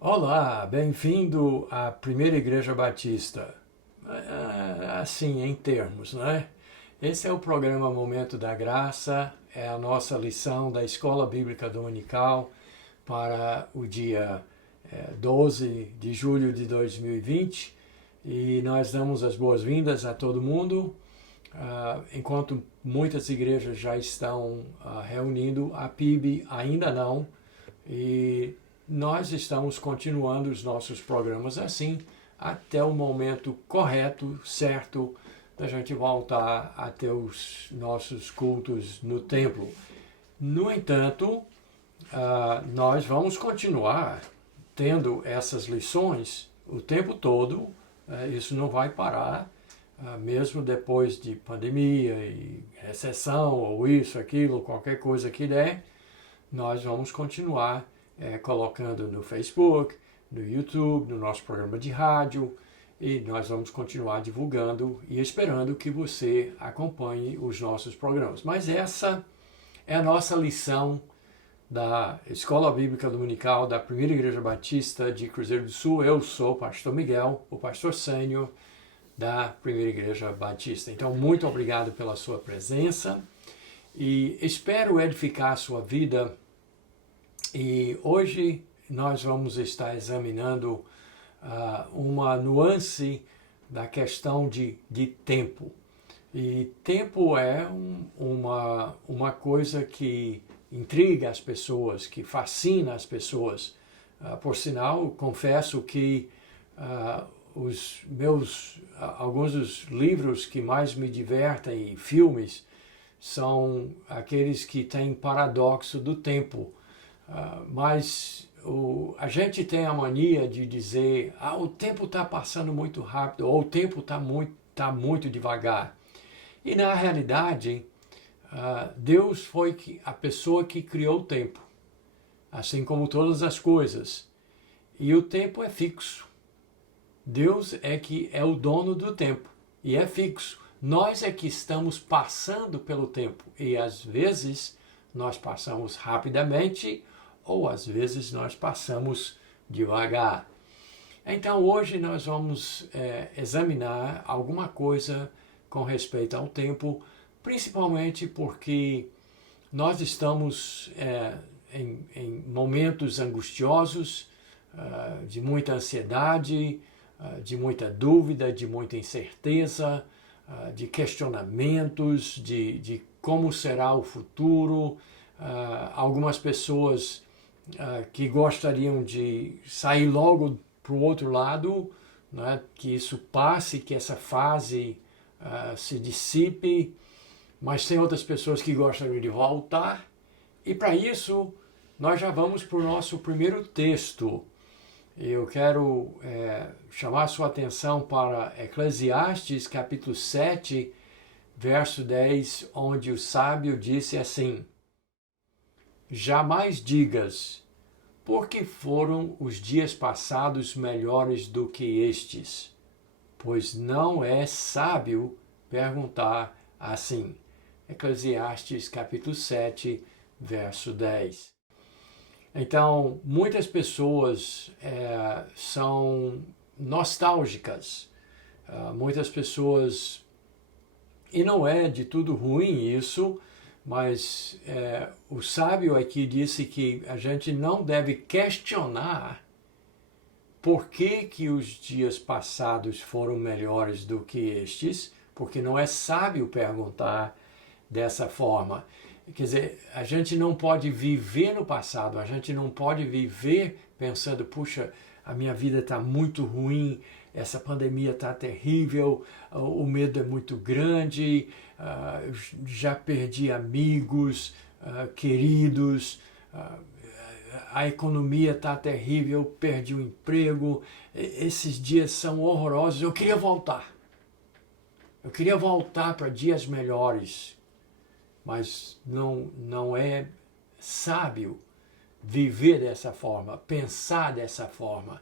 Olá, bem-vindo à Primeira Igreja Batista. Assim, em termos, né? Esse é o programa Momento da Graça, é a nossa lição da Escola Bíblica Dominical para o dia 12 de julho de 2020 e nós damos as boas-vindas a todo mundo. Enquanto muitas igrejas já estão reunindo, a PIB ainda não, e nós estamos continuando os nossos programas assim até o momento correto, certo, da gente voltar a ter os nossos cultos no templo. No entanto, nós vamos continuar tendo essas lições o tempo todo, isso não vai parar, mesmo depois de pandemia e recessão, ou isso, aquilo, qualquer coisa que der, nós vamos continuar colocando no Facebook, no YouTube, no nosso programa de rádio, e nós vamos continuar divulgando e esperando que você acompanhe os nossos programas. Mas essa é a nossa lição da Escola Bíblica Dominical da Primeira Igreja Batista de Cruzeiro do Sul. Eu sou o pastor Miguel, o pastor sênior da Primeira Igreja Batista. Então, muito obrigado pela sua presença e espero edificar a sua vida. E hoje nós vamos estar examinando uma nuance da questão de tempo. E tempo é uma coisa que intriga as pessoas, que fascina as pessoas. Por sinal, confesso que alguns dos livros que mais me divertem e filmes são aqueles que têm paradoxo do tempo. Mas a gente tem a mania de dizer o tempo está passando muito rápido, ou o tempo está muito devagar. E na realidade, Deus foi a pessoa que criou o tempo, assim como todas as coisas. E o tempo é fixo. Deus é que é o dono do tempo e é fixo. Nós é que estamos passando pelo tempo e às vezes nós passamos rapidamente ou às vezes nós passamos devagar. Então hoje nós vamos examinar alguma coisa com respeito ao tempo, principalmente porque nós estamos em momentos angustiosos, de muita ansiedade, de muita dúvida, de muita incerteza, de questionamentos, de como será o futuro. Algumas pessoas que gostariam de sair logo para o outro lado, né, que isso passe, que essa fase se dissipe, mas tem outras pessoas que gostariam de voltar. E para isso, nós já vamos para o nosso primeiro texto. Eu quero chamar a sua atenção para Eclesiastes, capítulo 7, verso 10, onde o sábio disse assim: jamais digas, porque foram os dias passados melhores do que estes, pois não é sábio perguntar assim. Eclesiastes capítulo 7, verso 10. Então, muitas pessoas são nostálgicas, muitas pessoas, e não é de tudo ruim isso, mas o sábio aqui disse que a gente não deve questionar por que os dias passados foram melhores do que estes, porque não é sábio perguntar dessa forma. Quer dizer, a gente não pode viver no passado, a gente não pode viver pensando, puxa, a minha vida está muito ruim, essa pandemia está terrível, o medo é muito grande, já perdi amigos, queridos, a economia está terrível, perdi o emprego, esses dias são horrorosos, eu queria voltar para dias melhores, mas não é sábio viver dessa forma, pensar dessa forma.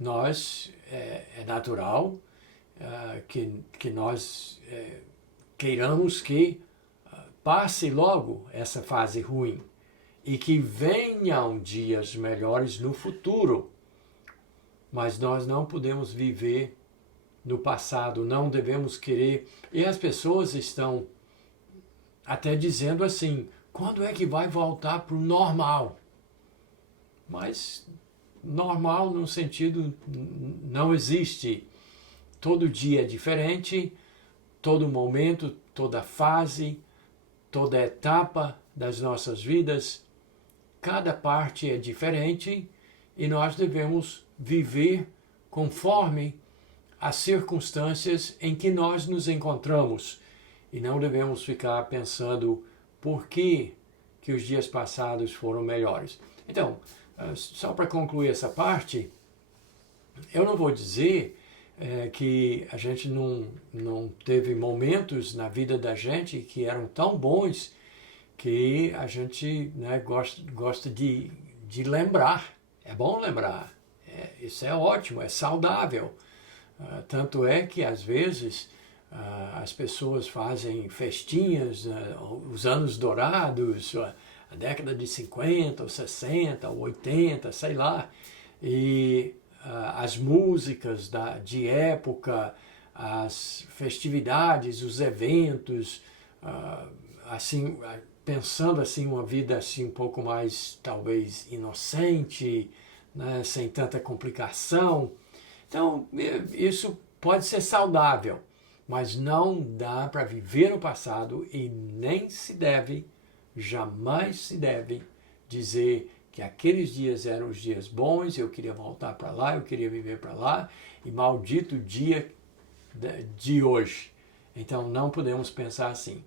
Nós, é natural que nós queiramos que passe logo essa fase ruim e que venham dias melhores no futuro. Mas nós não podemos viver no passado, não devemos querer. E as pessoas estão até dizendo assim, quando é que vai voltar para o normal? Mas normal no sentido não existe. Todo dia é diferente, todo momento, toda fase, toda etapa das nossas vidas, cada parte é diferente e nós devemos viver conforme as circunstâncias em que nós nos encontramos. E não devemos ficar pensando por que os dias passados foram melhores. Então, só para concluir essa parte, eu não vou dizer que a gente não teve momentos na vida da gente que eram tão bons que a gente, né, gosta de lembrar. É bom lembrar. Isso é ótimo, é saudável. Tanto é que, às vezes, as pessoas fazem festinhas, os anos dourados, a década de 50, ou 60, ou 80, sei lá, e as músicas de época, as festividades, os eventos, assim, pensando assim uma vida assim um pouco mais, talvez, inocente, né, sem tanta complicação. Então, isso pode ser saudável, mas não dá para viver o passado e nem se deve, jamais se deve dizer que aqueles dias eram os dias bons, eu queria voltar para lá, eu queria viver para lá, e maldito dia de hoje. Então não podemos pensar assim.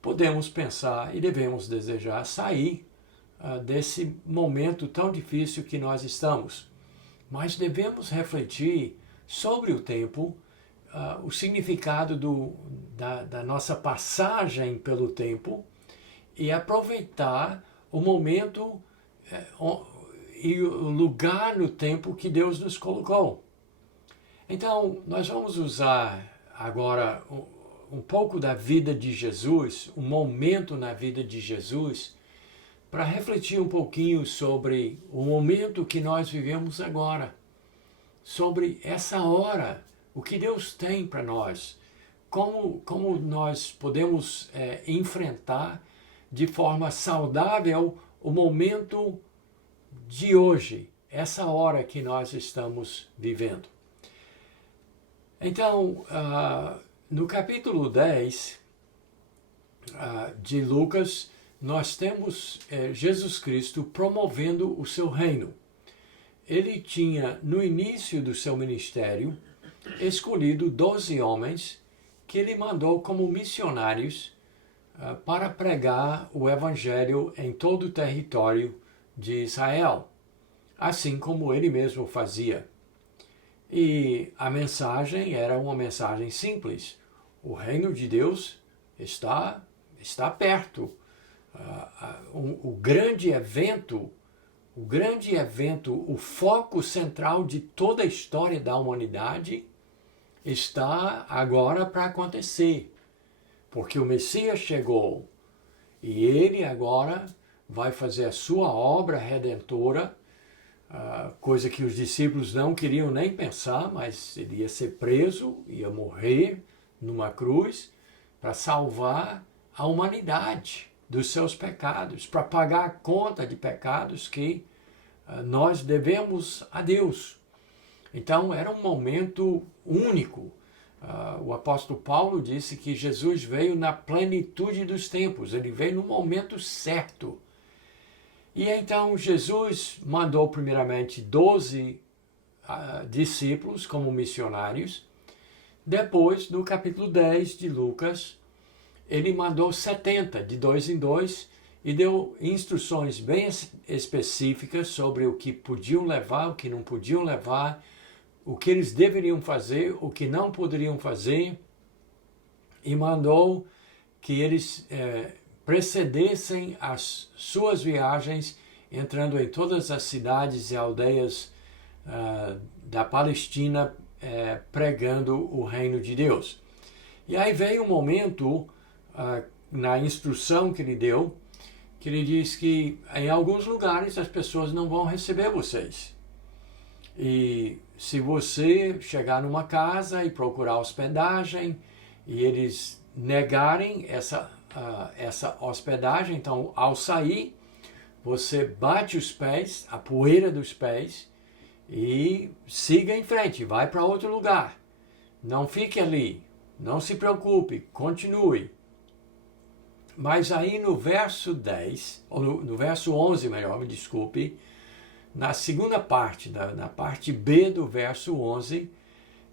Podemos pensar e devemos desejar sair desse momento tão difícil que nós estamos. Mas devemos refletir sobre o tempo, o significado da nossa passagem pelo tempo e aproveitar o momento e o lugar no tempo que Deus nos colocou. Então, nós vamos usar agora um pouco da vida de Jesus, um momento na vida de Jesus, para refletir um pouquinho sobre o momento que nós vivemos agora, sobre essa hora, o que Deus tem para nós, como nós podemos enfrentar de forma saudável o momento de hoje, essa hora que nós estamos vivendo. Então, no capítulo 10 de Lucas, nós temos Jesus Cristo promovendo o seu reino. Ele tinha, no início do seu ministério, escolhido 12 homens que ele mandou como missionários para pregar o evangelho em todo o território de Israel, assim como ele mesmo fazia. E a mensagem era uma mensagem simples. O reino de Deus está perto. O grande evento, o foco central de toda a história da humanidade está agora para acontecer. Porque o Messias chegou e ele agora vai fazer a sua obra redentora, coisa que os discípulos não queriam nem pensar, mas ele ia ser preso, ia morrer numa cruz para salvar a humanidade dos seus pecados, para pagar a conta de pecados que nós devemos a Deus. Então era um momento único. O apóstolo Paulo disse que Jesus veio na plenitude dos tempos, ele veio no momento certo. E então Jesus mandou primeiramente 12 discípulos como missionários. Depois, no capítulo 10 de Lucas, ele mandou 70, de 2 em 2, e deu instruções bem específicas sobre o que podiam levar, o que não podiam levar, o que eles deveriam fazer, o que não poderiam fazer, e mandou que eles precedessem as suas viagens, entrando em todas as cidades e aldeias da Palestina pregando o reino de Deus. E aí veio um momento, na instrução que ele deu, que ele diz que em alguns lugares as pessoas não vão receber vocês. E se você chegar numa casa e procurar hospedagem e eles negarem essa hospedagem, então ao sair, você bate os pés, a poeira dos pés, e siga em frente, vai para outro lugar. Não fique ali, não se preocupe, continue. Mas aí no verso 10, ou no verso 11, melhor, me desculpe, na segunda parte, na parte B do verso 11,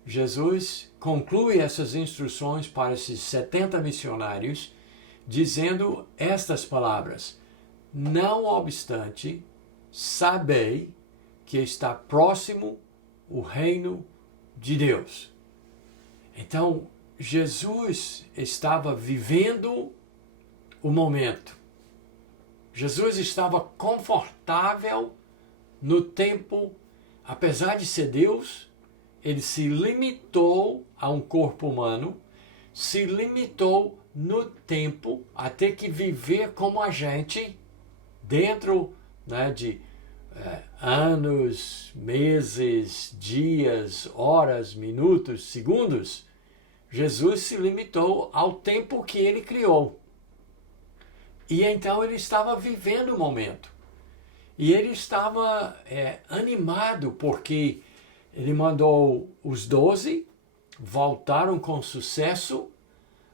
Jesus conclui essas instruções para esses 70 missionários, dizendo estas palavras: não obstante, sabei que está próximo o reino de Deus. Então, Jesus estava vivendo o momento. Jesus estava confortável no tempo, apesar de ser Deus, ele se limitou a um corpo humano, se limitou no tempo a ter que viver como a gente, dentro, né, de anos, meses, dias, horas, minutos, segundos. Jesus se limitou ao tempo que ele criou. E então ele estava vivendo o momento. E ele estava animado porque ele mandou os 12, voltaram com sucesso,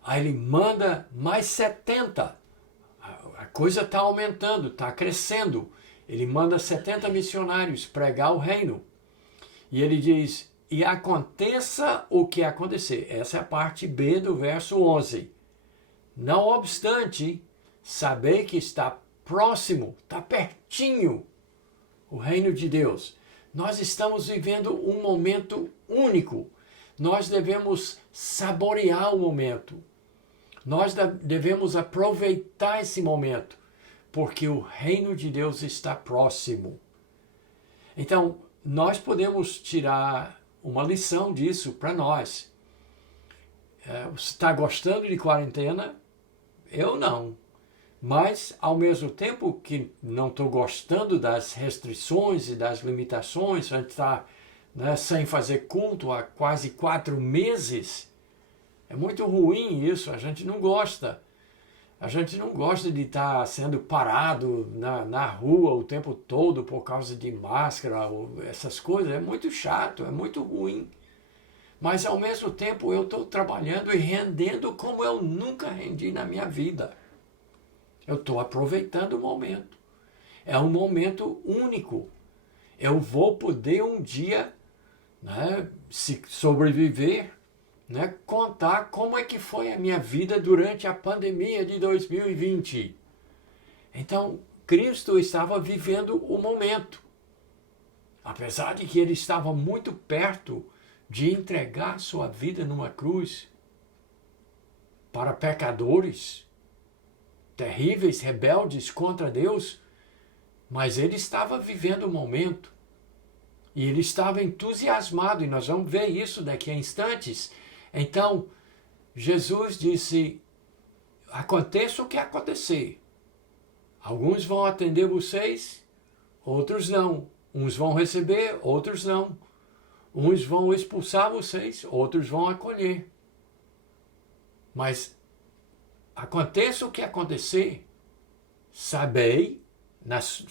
aí ele manda mais 70. A coisa está aumentando, está crescendo. Ele manda 70 missionários pregar o reino. E ele diz, e aconteça o que acontecer. Essa é a parte B do verso 11. Não obstante, sabei que está próximo, está pertinho o reino de Deus. Nós estamos vivendo um momento único. Nós devemos saborear o momento. Nós devemos aproveitar esse momento, porque o reino de Deus está próximo. Então, nós podemos tirar uma lição disso para nós. Você está gostando de quarentena? Eu não. Mas, ao mesmo tempo que não estou gostando das restrições e das limitações, a gente está, né, sem fazer culto há quase 4 meses, é muito ruim isso, a gente não gosta. A gente não gosta de estar sendo parado na rua o tempo todo por causa de máscara, essas coisas, é muito chato, é muito ruim. Mas, ao mesmo tempo, eu estou trabalhando e rendendo como eu nunca rendi na minha vida. Eu estou aproveitando o momento. É um momento único. Eu vou poder um dia, né, se sobreviver, né, contar como é que foi a minha vida durante a pandemia de 2020. Então, Cristo estava vivendo o momento. Apesar de que ele estava muito perto de entregar sua vida numa cruz para pecadores, terríveis, rebeldes contra Deus, mas ele estava vivendo o momento. E ele estava entusiasmado, e nós vamos ver isso daqui a instantes. Então, Jesus disse, aconteça o que acontecer. Alguns vão atender vocês, outros não. Uns vão receber, outros não. Uns vão expulsar vocês, outros vão acolher. Mas aconteça o que acontecer, sabei,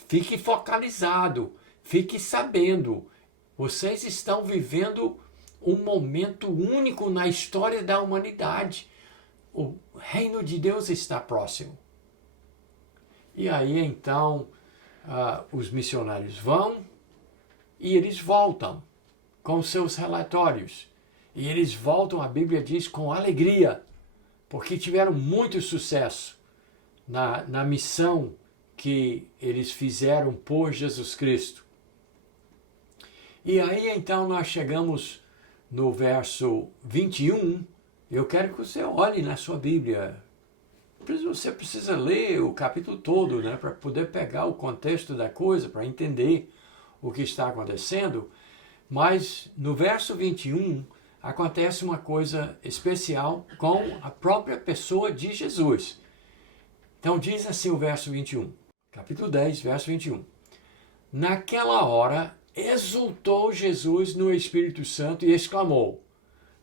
fique focalizado, fique sabendo, vocês estão vivendo um momento único na história da humanidade. O reino de Deus está próximo. E aí então os missionários vão e eles voltam com seus relatórios. E eles voltam, a Bíblia diz, com alegria, porque tiveram muito sucesso na missão que eles fizeram por Jesus Cristo. E aí então nós chegamos no verso 21, eu quero que você olhe na sua Bíblia. Você precisa ler o capítulo todo, né, para poder pegar o contexto da coisa, para entender o que está acontecendo. Mas no verso 21 acontece uma coisa especial com a própria pessoa de Jesus. Então diz assim o verso 21, capítulo 10, verso 21. Naquela hora exultou Jesus no Espírito Santo e exclamou: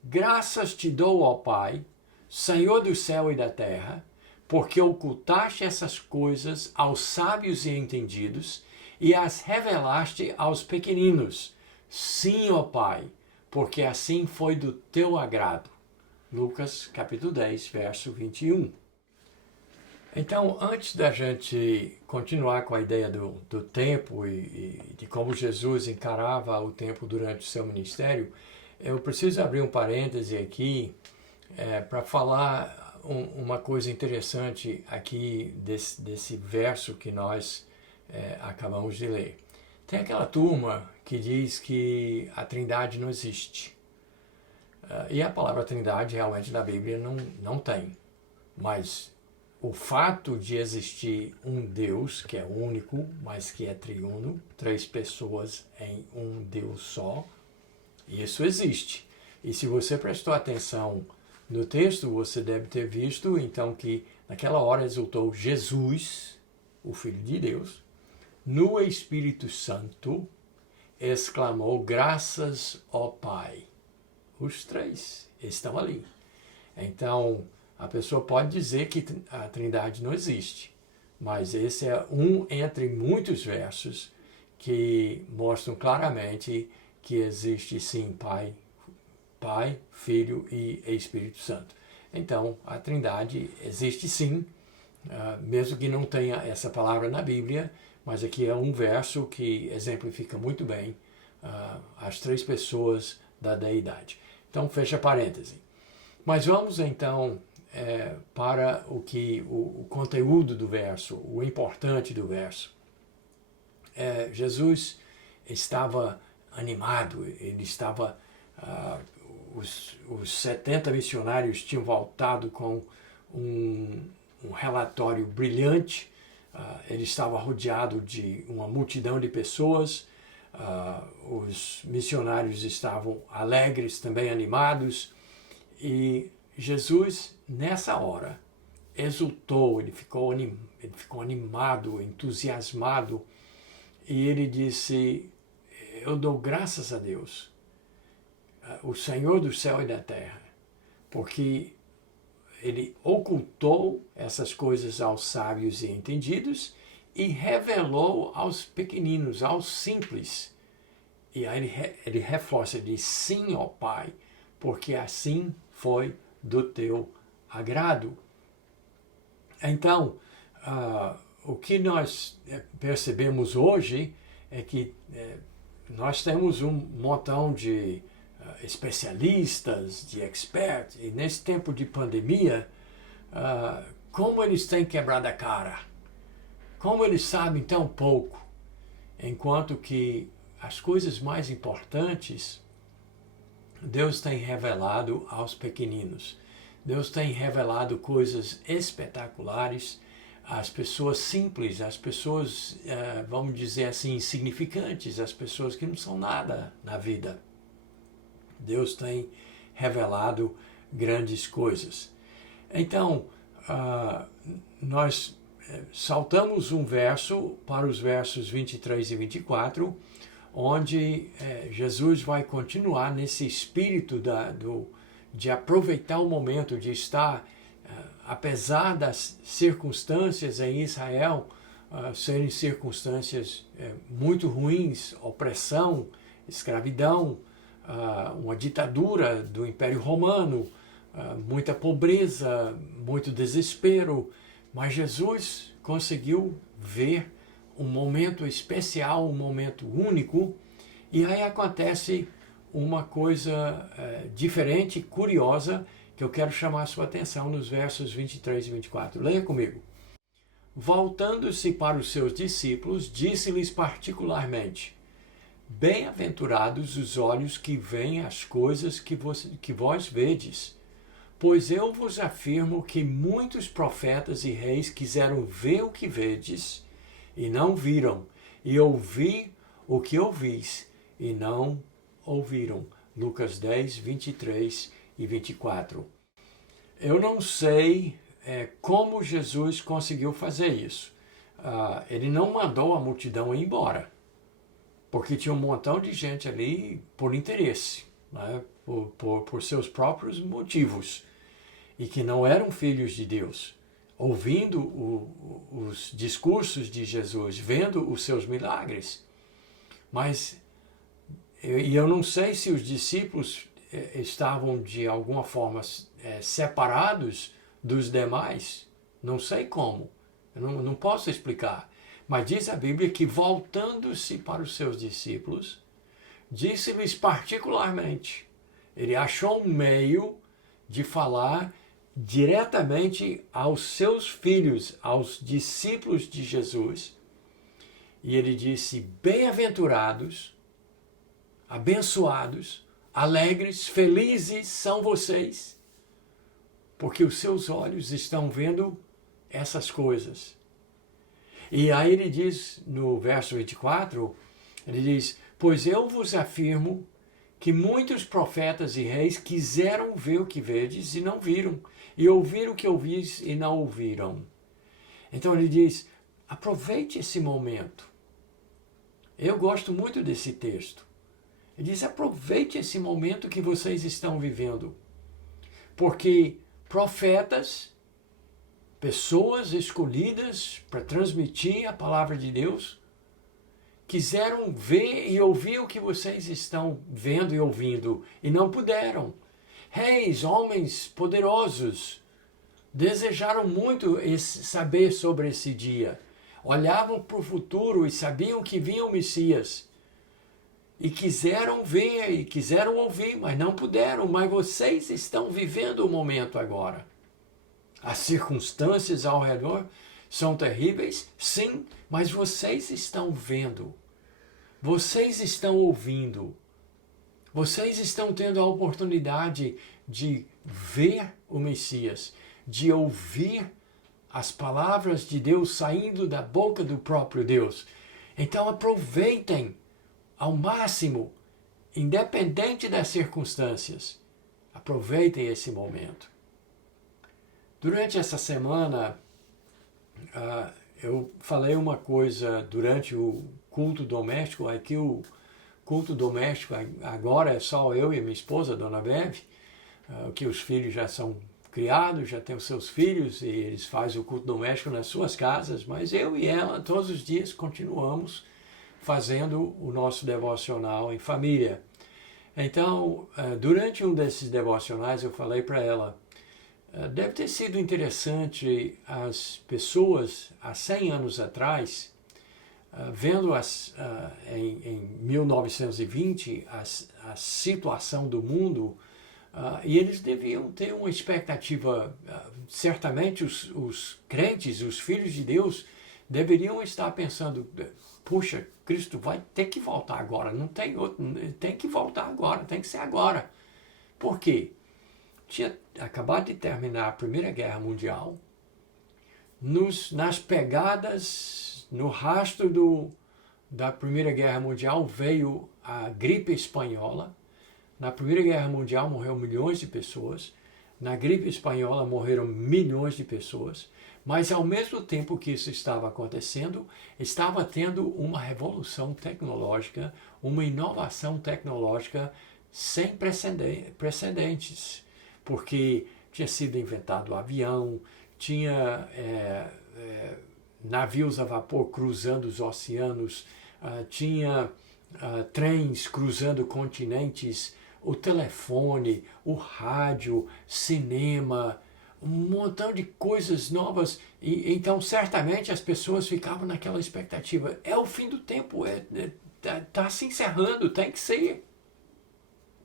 Graças te dou, ó Pai, Senhor do céu e da terra, porque ocultaste essas coisas aos sábios e entendidos e as revelaste aos pequeninos. Sim, ó Pai, porque assim foi do teu agrado. Lucas, capítulo 10, verso 21. Então, antes da gente continuar com a ideia do tempo e de como Jesus encarava o tempo durante o seu ministério, eu preciso abrir um parêntese aqui para falar uma coisa interessante aqui desse verso que nós acabamos de ler. Tem aquela turma que diz que a Trindade não existe. E a palavra Trindade realmente na Bíblia não tem. Mas o fato de existir um Deus, que é único, mas que é triuno, 3 pessoas em um Deus só, isso existe. E se você prestou atenção no texto, você deve ter visto, então, que naquela hora exultou Jesus, o Filho de Deus, no Espírito Santo, exclamou, graças ao Pai. Os 3 estão ali. Então, a pessoa pode dizer que a Trindade não existe, mas esse é um entre muitos versos que mostram claramente que existe sim Pai, Filho e Espírito Santo. Então, a Trindade existe sim, mesmo que não tenha essa palavra na Bíblia, mas aqui é um verso que exemplifica muito bem as 3 pessoas da deidade. Então, fecha parêntese. Mas vamos então para o conteúdo do verso, o importante do verso. Jesus estava animado, ele estava... Os 70 missionários tinham voltado com um relatório brilhante, ele estava rodeado de uma multidão de pessoas, os missionários estavam alegres, também animados, e Jesus, nessa hora, exultou, ele ficou animado, entusiasmado, e ele disse, eu dou graças a Deus, o Senhor do céu e da terra, porque ele ocultou essas coisas aos sábios e entendidos e revelou aos pequeninos, aos simples. E aí ele reforça, ele diz, sim, ó Pai, porque assim foi do teu agrado. Então, o que nós percebemos hoje é que nós temos um montão de especialistas, de experts, e nesse tempo de pandemia, como eles têm quebrado a cara, como eles sabem tão pouco, enquanto que as coisas mais importantes Deus tem revelado aos pequeninos. Deus tem revelado coisas espetaculares às pessoas simples, às pessoas, vamos dizer assim, insignificantes, às pessoas que não são nada na vida. Deus tem revelado grandes coisas. Então, nós saltamos um verso para os versos 23 e 24, onde Jesus vai continuar nesse espírito de aproveitar o momento, de estar, apesar das circunstâncias em Israel serem circunstâncias muito ruins, opressão, escravidão, uma ditadura do Império Romano, muita pobreza, muito desespero, mas Jesus conseguiu ver um momento especial, um momento único, e aí acontece uma coisa diferente, curiosa, que eu quero chamar a sua atenção nos versos 23 e 24. Leia comigo. Voltando-se para os seus discípulos, disse-lhes particularmente, bem-aventurados os olhos que veem as coisas que vós vedes, pois eu vos afirmo que muitos profetas e reis quiseram ver o que vedes, e não viram, e ouvir o que ouvis, e não ouviram. Lucas 10, 23 e 24. Eu não sei como Jesus conseguiu fazer isso. Ele não mandou a multidão ir embora, porque tinha um montão de gente ali por interesse, né? por seus próprios motivos, e que não eram filhos de Deus, ouvindo os discursos de Jesus, vendo os seus milagres. Mas eu não sei se os discípulos estavam de alguma forma separados dos demais, não sei como, eu não posso explicar. Mas diz a Bíblia que, voltando-se para os seus discípulos, disse-lhes particularmente, ele achou um meio de falar diretamente aos seus filhos, aos discípulos de Jesus, e ele disse: bem-aventurados, abençoados, alegres, felizes são vocês, porque os seus olhos estão vendo essas coisas. E aí ele diz no verso 24, ele diz: pois eu vos afirmo que muitos profetas e reis quiseram ver o que vedes e não viram, e ouvir o que ouvis e não ouviram. Então ele diz, aproveite esse momento. Eu gosto muito desse texto. Ele diz, aproveite esse momento que vocês estão vivendo. Porque profetas, pessoas escolhidas para transmitir a palavra de Deus, quiseram ver e ouvir o que vocês estão vendo e ouvindo, e não puderam. Reis, homens poderosos, desejaram muito saber sobre esse dia. Olhavam para o futuro e sabiam que vinha o Messias. E quiseram ver e quiseram ouvir, mas não puderam. Mas vocês estão vivendo o momento agora. As circunstâncias ao redor são terríveis, sim, mas vocês estão vendo. Vocês estão ouvindo. Vocês estão tendo a oportunidade de ver o Messias, de ouvir as palavras de Deus saindo da boca do próprio Deus. Então aproveitem ao máximo, independente das circunstâncias. Aproveitem esse momento. Durante essa semana, eu falei uma coisa durante o culto doméstico. Aqui o culto doméstico agora é só eu e minha esposa, Dona Beve, que os filhos já são criados, já têm os seus filhos e eles fazem o culto doméstico nas suas casas, mas eu e ela todos os dias continuamos fazendo o nosso devocional em família. Então, durante um desses devocionais eu falei para ela, deve ter sido interessante as pessoas há 100 anos atrás, vendo em 1920 a situação do mundo, e eles deviam ter uma expectativa, certamente os crentes, os filhos de Deus, deveriam estar pensando, puxa, Cristo vai ter que voltar agora, não tem outro, tem que voltar agora, tem que ser agora. Por quê? Tinha acabado de terminar a Primeira Guerra Mundial, nas pegadas, no rastro da Primeira Guerra Mundial veio a gripe espanhola. Na Primeira Guerra Mundial morreram milhões de pessoas, na gripe espanhola morreram milhões de pessoas, mas ao mesmo tempo que isso estava acontecendo, estava tendo uma revolução tecnológica, uma inovação tecnológica sem precedentes, porque tinha sido inventado o avião, tinha navios a vapor cruzando os oceanos, tinha trens cruzando continentes, o telefone, o rádio, cinema, um montão de coisas novas. E então certamente as pessoas ficavam naquela expectativa, é o fim do tempo, tá se encerrando, tem que ser.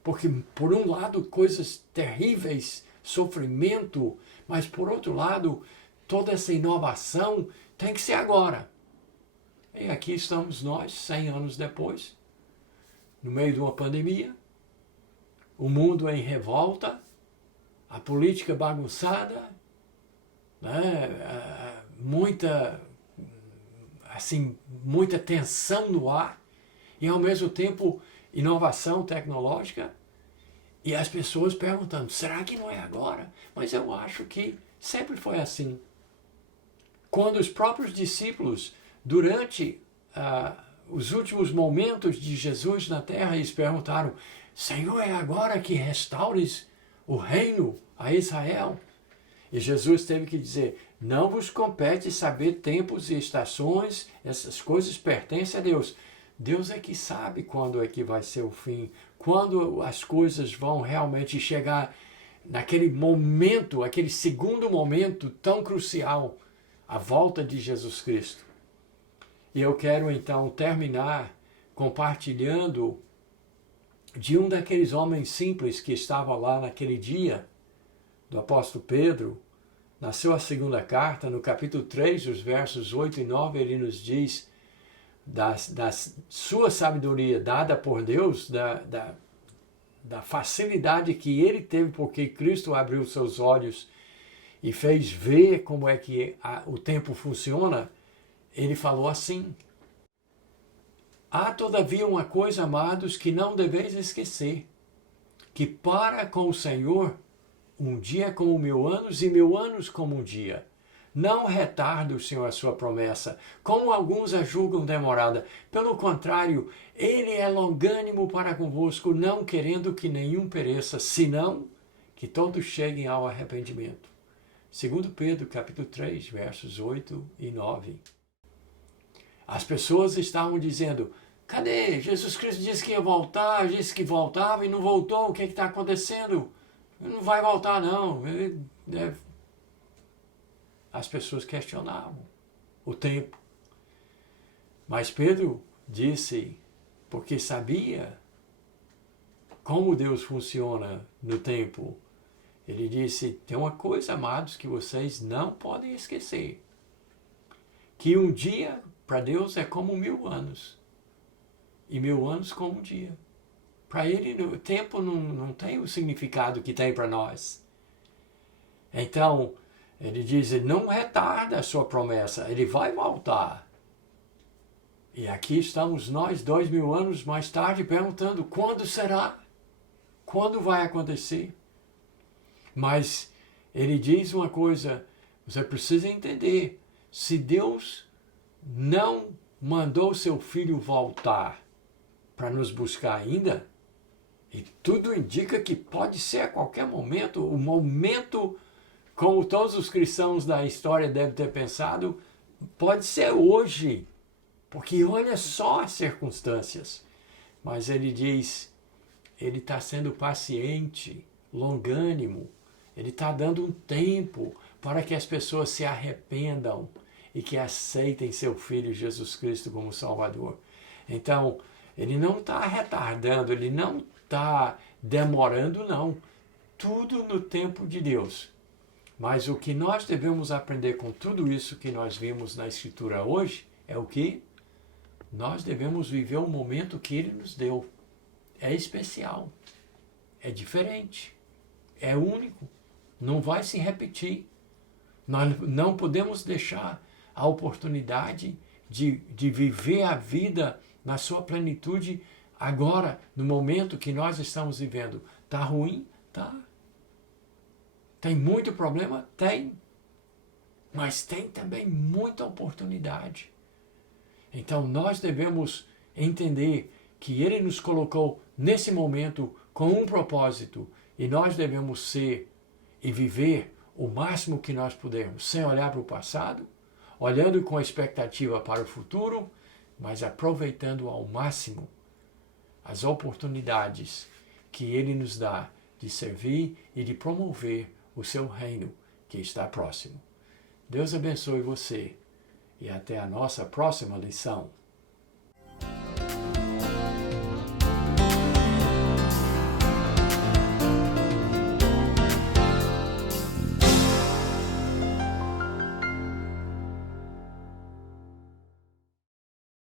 Porque por um lado coisas terríveis, sofrimento, mas por outro lado toda essa inovação tem que ser agora. E aqui estamos nós, 100 anos depois, no meio de uma pandemia, o mundo em revolta, a política bagunçada, né? muita tensão no ar, e ao mesmo tempo inovação tecnológica, e as pessoas perguntando, será que não é agora? Mas eu acho que sempre foi assim. Quando os próprios discípulos, durante os últimos momentos de Jesus na terra, eles perguntaram, Senhor, é agora que restaures o reino a Israel? E Jesus teve que dizer, não vos compete saber tempos e estações, essas coisas pertencem a Deus. Deus é que sabe quando é que vai ser o fim, quando as coisas vão realmente chegar naquele momento, aquele segundo momento tão crucial, a volta de Jesus Cristo. E eu quero então terminar compartilhando de um daqueles homens simples que estava lá naquele dia, do apóstolo Pedro, na sua segunda carta, no capítulo 3, os versos 8 e 9, ele nos diz da sua sabedoria dada por Deus, da facilidade que ele teve porque Cristo abriu seus olhos e fez ver como é que o tempo funciona. Ele falou assim, há todavia uma coisa, amados, que não deveis esquecer, que para com o Senhor um dia é como 1000 anos e 1000 anos como um dia. Não retarda o Senhor a sua promessa, como alguns a julgam demorada. Pelo contrário, Ele é longânimo para convosco, não querendo que nenhum pereça, senão que todos cheguem ao arrependimento. 2 Pedro, capítulo 3, versos 8 e 9. As pessoas estavam dizendo, cadê? Jesus Cristo disse que ia voltar, disse que voltava e não voltou, o que está acontecendo? Não vai voltar não. As pessoas questionavam o tempo. Mas Pedro disse, porque sabia como Deus funciona no tempo, ele disse, tem uma coisa, amados, que vocês não podem esquecer, que um dia para Deus é como 1000 anos, e 1000 anos como um dia. Para ele, o tempo não tem o significado que tem para nós. Então, ele diz, ele não retarda a sua promessa, ele vai voltar. E aqui estamos nós, 2000 anos mais tarde, perguntando, quando será? Quando vai acontecer? Mas ele diz uma coisa, você precisa entender, se Deus não mandou seu filho voltar para nos buscar ainda, e tudo indica que pode ser a qualquer momento, o momento, como todos os cristãos da história devem ter pensado, pode ser hoje, porque olha só as circunstâncias. Mas ele diz, ele está sendo paciente, longânimo, ele está dando um tempo para que as pessoas se arrependam e que aceitem seu Filho Jesus Cristo como Salvador. Então, ele não está retardando, ele não está demorando, não. Tudo no tempo de Deus. Mas o que nós devemos aprender com tudo isso que nós vimos na Escritura hoje é o que? Nós devemos viver o momento que Ele nos deu. É especial, é diferente, é único, não vai se repetir. Nós não podemos deixar a oportunidade de viver a vida na sua plenitude agora, no momento que nós estamos vivendo. Está ruim? Tá. Tem muito problema? Tem. Mas tem também muita oportunidade. Então nós devemos entender que Ele nos colocou nesse momento com um propósito e nós devemos ser e viver o máximo que nós pudermos, sem olhar para o passado, olhando com expectativa para o futuro, mas aproveitando ao máximo as oportunidades que Ele nos dá de servir e de promover o seu reino que está próximo. Deus abençoe você e até a nossa próxima lição.